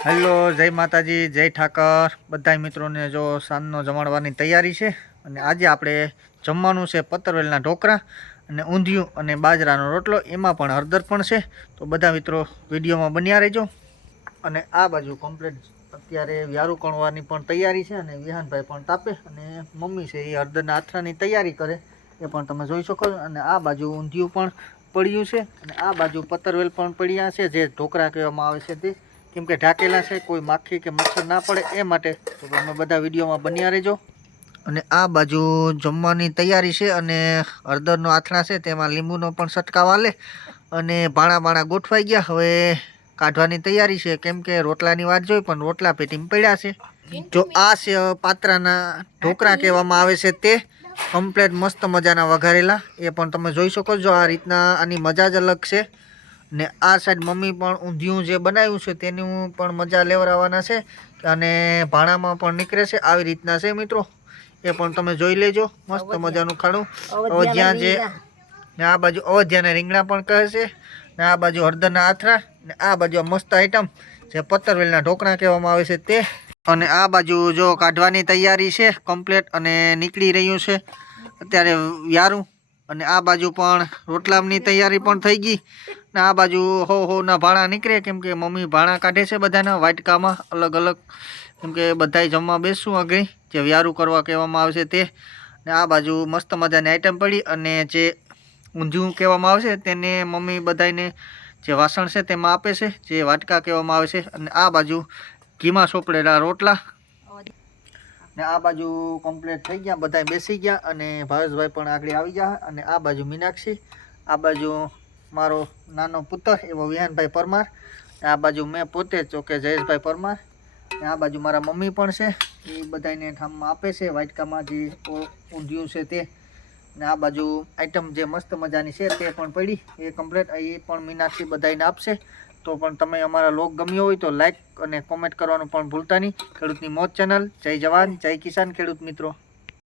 Hello, જય માતાજી, જય ઠાકર બધા મિત્રોને જો સાંજનો જમાડવાની તૈયારી છે. અને આજે આપણે જમવાનું છે પતરવેલના ઢોકળા અને ઊંધિયું અને બાજરાનો રોટલો, એમાં પણ હળદર પણ છે. તો બધા મિત્રો વિડીયોમાં બન્યા રહેજો. અને આ બાજુ કમ્પ્લીટ અત્યારે વ્યારું કણવાની પણ તૈયારી છે અને વિહાનભાઈ પણ તાપે અને મમ્મી છે એ હળદરના આથરાની તૈયારી કરે, એ પણ તમે જોઈ શકો છો. અને આ બાજુ ઊંધિયું પણ પડ્યું છે અને આ બાજુ પતરવેલ પણ પડ્યા છે, જે ઢોકળા કહેવામાં આવે છે તે, કેમ કે ઢાકેલા છે, કોઈ માખી કે મચ્છર ના પડે એ માટે. તો તમે બધા વિડીયોમાં બન્યા રહેજો. અને આ બાજુ જમવાની તૈયારી છે અને હળદરનો આથણા છે, તેમાં લીંબુનો પણ છંટકાવ આલે અને ભાણા ગોઠવાઈ ગયા. હવે કાઢવાની તૈયારી છે, કેમ કે રોટલાની વાત જોઈ પણ રોટલા પેટીમાં પડ્યા છે. જો આ છે પાત્રાના ઢોકળા કહેવામાં આવે છે તે, કમ્પ્લેટ મસ્ત મજાના વઘારેલા, એ પણ તમે જોઈ શકો છો. આ રીતના આની મજા જ અલગ છે. ને આ સાઈડ મમ્મી પણ ઊંધિયું જે બનાવ્યું છે તેનું પણ મજા લેવડાવવાના છે અને ભાણામાં પણ નીકળે છે. આવી રીતના છે મિત્રો, એ પણ તમે જોઈ લેજો. મસ્ત મજાનું ખાણું અવધ્યા જે, ને આ બાજુ અવધ્યાના રીંગણા પણ કહે છે, ને આ બાજુ હળદરના આથરા, ને આ બાજુ મસ્ત આઈટમ જે પતરવેલના ઢોકળા કહેવામાં આવે છે તે. અને આ બાજુ જો કાઢવાની તૈયારી છે કમ્પ્લેટ અને નીકળી રહ્યું છે અત્યારે વ્યારું. અને આ બાજુ પણ રોટલાની તૈયારી પણ થઈ ગઈ. ને આ બાજુ ના ભાણા નીકળે, કેમ કે મમ્મી ભાણા કાઢે છે બધાના વાટકામાં અલગ અલગ, કેમ કે બધાય જમવા બેસશું આગળ, જે વ્યારું કરવા કહેવામાં આવે છે તે. ને આ બાજુ મસ્ત મજાની આઈટમ પડી અને જે ઊંધિયું કહેવામાં આવે છે તેને મમ્મી બધાને જે વાસણ છે તેમાં આપે છે, જે વાટકા કહેવામાં આવે છે. અને આ બાજુ ઘીમાં સોપડેલા રોટલા. ને આ બાજુ કમ્પ્લીટ થઈ ગયા, બધા બેસી ગયા અને ભાવેશભાઈ પણ આગળ આવી ગયા. અને આ બાજુ મીનાક્ષી, આ બાજુ મારો નાનો પુત્ર એવો વિહાનભાઈ પરમાર, આ બાજુ મેં પોતે જ કે જયેશભાઈ પરમાર, ને આ બાજુ મારા મમ્મી પણ છે, એ બધાને ઠામમાં આપે છે વાટકામાં જે ઊંધિયું છે તે. ને આ બાજુ આઈટમ જે મસ્ત મજાની છે તે પણ પડી, એ કમ્પ્લીટ, એ પણ મીનાક્ષી બધાને આપશે. તો પણ તમે અમારા લોગ ગમ્યો હોય તો લાઈક અને કોમેન્ટ કરવાનું પણ ભૂલતા નહીં. ખેડૂતની મોજ ચેનલ, જય જવાન જય કિસાન ખેડૂત મિત્રો.